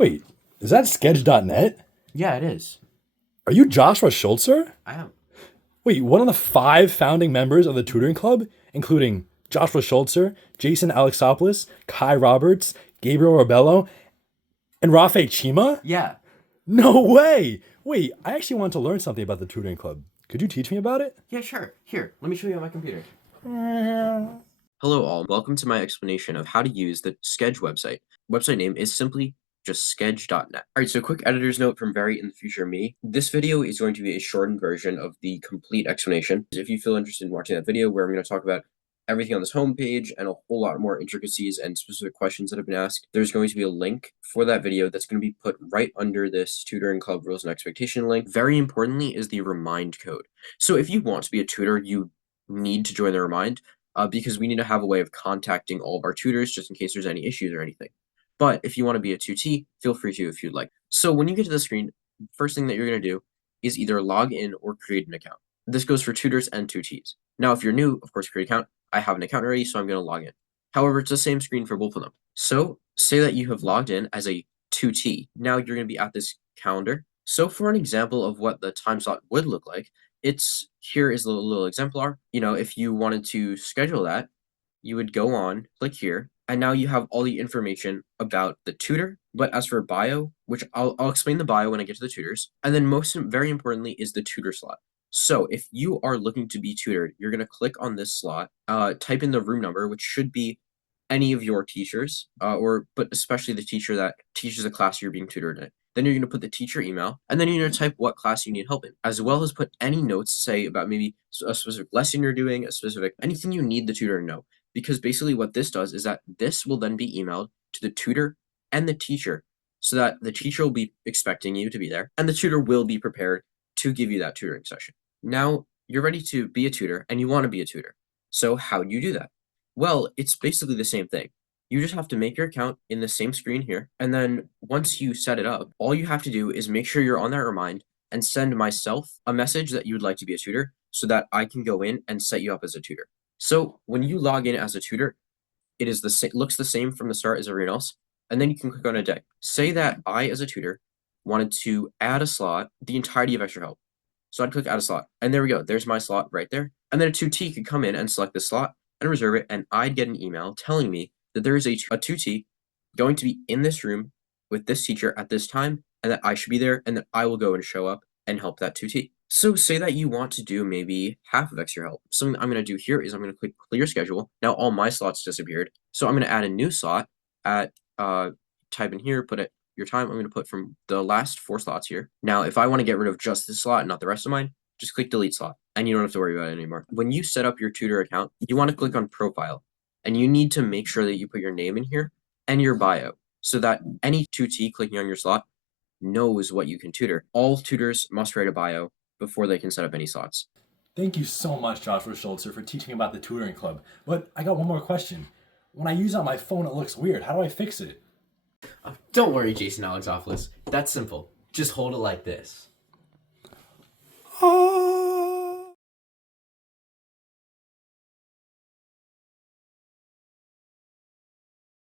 Wait, is that Sketch.net? Yeah, it is. Are you Joshua Schultzer? I am. Wait, one of the 5 founding members of the tutoring club, including Joshua Schultzer, Jason Alexopoulos, Kai Roberts, Gabriel Robello, and Rafe Chima? Yeah. No way! Wait, I actually want to learn something about the tutoring club. Could you teach me about it? Yeah, sure. Here, let me show you on my computer. Hello all, welcome to my explanation of how to use the Sketch website. Website name is simply just sketch.net. Alright, so quick editor's note from very in the future me. This video is going to be a shortened version of the complete explanation. If you feel interested in watching that video where I'm going to talk about everything on this homepage and a whole lot more intricacies and specific questions that have been asked, there's going to be a link for that video that's going to be put right under this tutoring club rules and expectation link. Very importantly is the remind code. So if you want to be a tutor, you need to join the remind. Because we need to have a way of contacting all of our tutors just in case there's any issues or anything. But if you want to be a tutee, feel free to if you'd like. So when you get to the screen, first thing that you're going to do is either log in or create an account. This goes for tutors and tutees. Now, if you're new, of course, create an account. I have an account already, so I'm going to log in. However, it's the same screen for both of them. So say that you have logged in as a tutee. Now you're going to be at this calendar. So for an example of what the time slot would look like, here is the little exemplar. You know, if you wanted to schedule that, you would go on, click here, and now you have all the information about the tutor. But as for bio, which I'll explain the bio when I get to the tutors, and then very importantly is the tutor slot. So if you are looking to be tutored, you're going to click on this slot, type in the room number, which should be any of your teachers, but especially the teacher that teaches the class you're being tutored in. Then you're going to put the teacher email, and then you're going to type what class you need help in, as well as put any notes, say about maybe a specific lesson you're doing, anything you need the tutor to know. Because basically what this does is that this will then be emailed to the tutor and the teacher, so that the teacher will be expecting you to be there, and the tutor will be prepared to give you that tutoring session. Now, you're ready to be a tutor, and you want to be a tutor. So how do you do that? Well, it's basically the same thing. You just have to make your account in the same screen here, and then once you set it up, all you have to do is make sure you're on that remind and send myself a message that you would like to be a tutor so that I can go in and set you up as a tutor. So when you log in as a tutor, it is looks the same from the start as everyone else, and then you can click on a day. Say that I, as a tutor, wanted to add a slot, the entirety of extra help. So I'd click add a slot, and there we go. There's my slot right there. And then a tutee could come in and select this slot and reserve it, and I'd get an email telling me that there is a tutee going to be in this room with this teacher at this time, and that I should be there, and that I will go and show up and help that tutee. So say that you want to do maybe half of extra help. Something I'm going to do here is I'm going to click clear schedule. Now all my slots disappeared. So I'm going to add a new slot at, type in here, put it your time. I'm going to put from the last 4 slots here. Now, if I want to get rid of just this slot and not the rest of mine, just click delete slot and you don't have to worry about it anymore. When you set up your tutor account, you want to click on profile, and you need to make sure that you put your name in here and your bio so that any tutee clicking on your slot knows what you can tutor. All tutors must write a bio before they can set up any slots. Thank you so much, Joshua Schultzer, for teaching me about the tutoring club. But I got one more question. When I use it on my phone, it looks weird. How do I fix it? Don't worry, Jason Alexopoulos. That's simple. Just hold it like this. Oh.